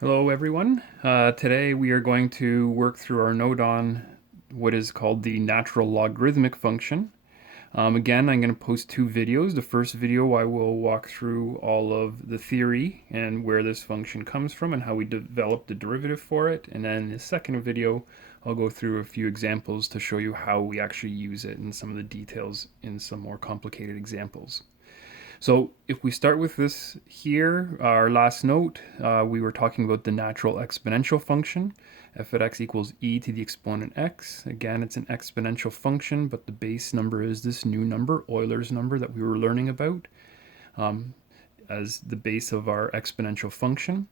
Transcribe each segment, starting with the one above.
Hello everyone. Today we are going to work through our note on what is called the natural logarithmic function. Again, I'm going to post two videos. The first video I will walk through all of the theory and where this function comes from and how we develop the derivative for it. And then in the second video I'll go through a few examples to show you how we actually use it and some of the details in some more complicated examples. So if we start with this here, our last note, we were talking about the natural exponential function, f at x equals e to the exponent x. Again, it's an exponential function, but the base number is this new number, Euler's number, that we were learning about as the base of our exponential function.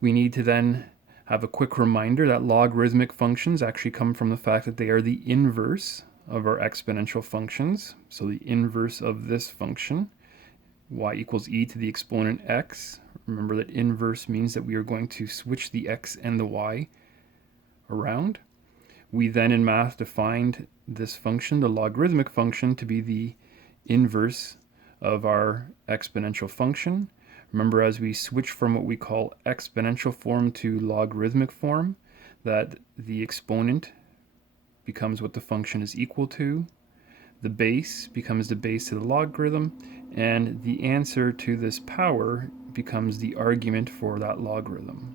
We need to then have a quick reminder that logarithmic functions actually come from the fact that they are the inverse of our exponential functions. So the inverse of this function, y equals e to the exponent x. Remember that inverse means that we are going to switch the x and the y around. We then in math defined this function, the logarithmic function, to be the inverse of our exponential function. Remember, as we switch from what we call exponential form to logarithmic form, that the exponent becomes what the function is equal to, the base becomes the base of the logarithm, and the answer to this power becomes the argument for that logarithm.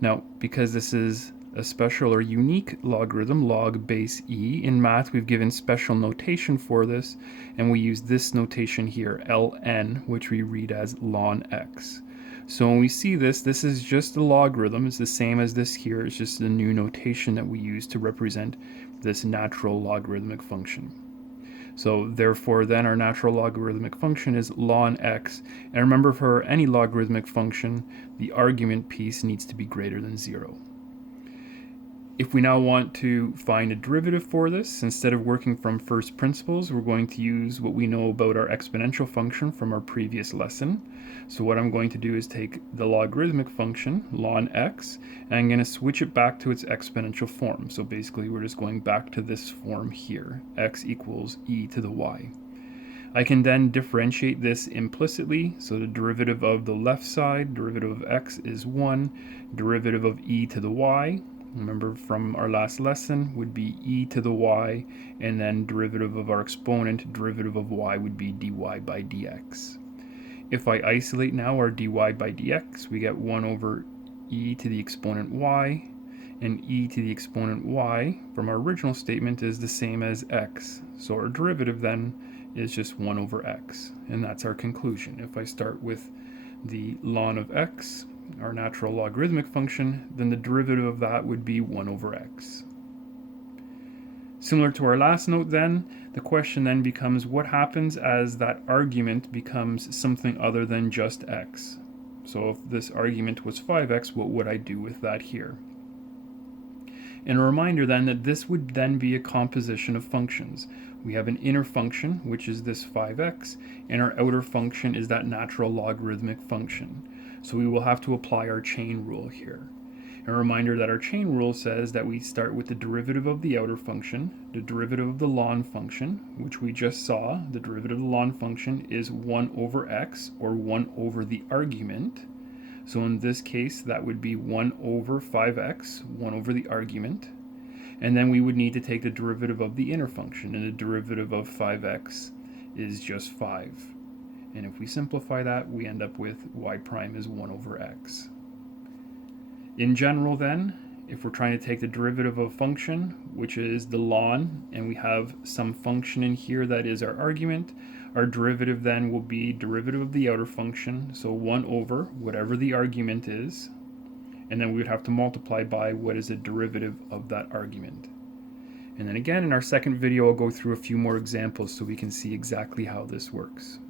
Now, because this is a special or unique logarithm, log base e, in math we've given special notation for this, and we use this notation here, ln, which we read as ln x. So when we see this, this is just a logarithm. It's the same as this here. It's just the new notation that we use to represent this natural logarithmic function. So therefore then our natural logarithmic function is ln x. And remember, for any logarithmic function, the argument piece needs to be greater than 0. If we now want to find a derivative for this, instead of working from first principles, we're going to use what we know about our exponential function from our previous lesson. So what I'm going to do is take the logarithmic function, ln x, and I'm going to switch it back to its exponential form. So basically we're just going back to this form here, x equals e to the y. I can then differentiate this implicitly. So the derivative of the left side, derivative of x, is 1. Derivative of e to the y, remember from our last lesson, would be e to the y, and then derivative of our exponent, derivative of y, would be dy by dx. If I isolate now our dy by dx, we get 1 over e to the exponent y, and e to the exponent y from our original statement is the same as x. So our derivative then is just 1 over x, and that's our conclusion. If I start with the ln of x, our natural logarithmic function, then the derivative of that would be 1 over x. Similar to our last note then, the question then becomes what happens as that argument becomes something other than just x. So if this argument was 5x, what would I do with that here? And a reminder then that this would then be a composition of functions. We have an inner function, which is this 5x, and our outer function is that natural logarithmic function. So we will have to apply our chain rule here. A reminder that our chain rule says that we start with the derivative of the outer function, the derivative of the ln function, which we just saw. The derivative of the ln function is 1 over x, or 1 over the argument. So in this case, that would be 1 over 5x, 1 over the argument. And then we would need to take the derivative of the inner function, and the derivative of 5x is just 5. And if we simplify that, we end up with y prime is 1 over x. In general then, if we're trying to take the derivative of a function, which is the ln, and we have some function in here that is our argument, our derivative then will be derivative of the outer function, so 1 over whatever the argument is, and then we would have to multiply by what is the derivative of that argument. And then again, in our second video, I'll go through a few more examples so we can see exactly how this works.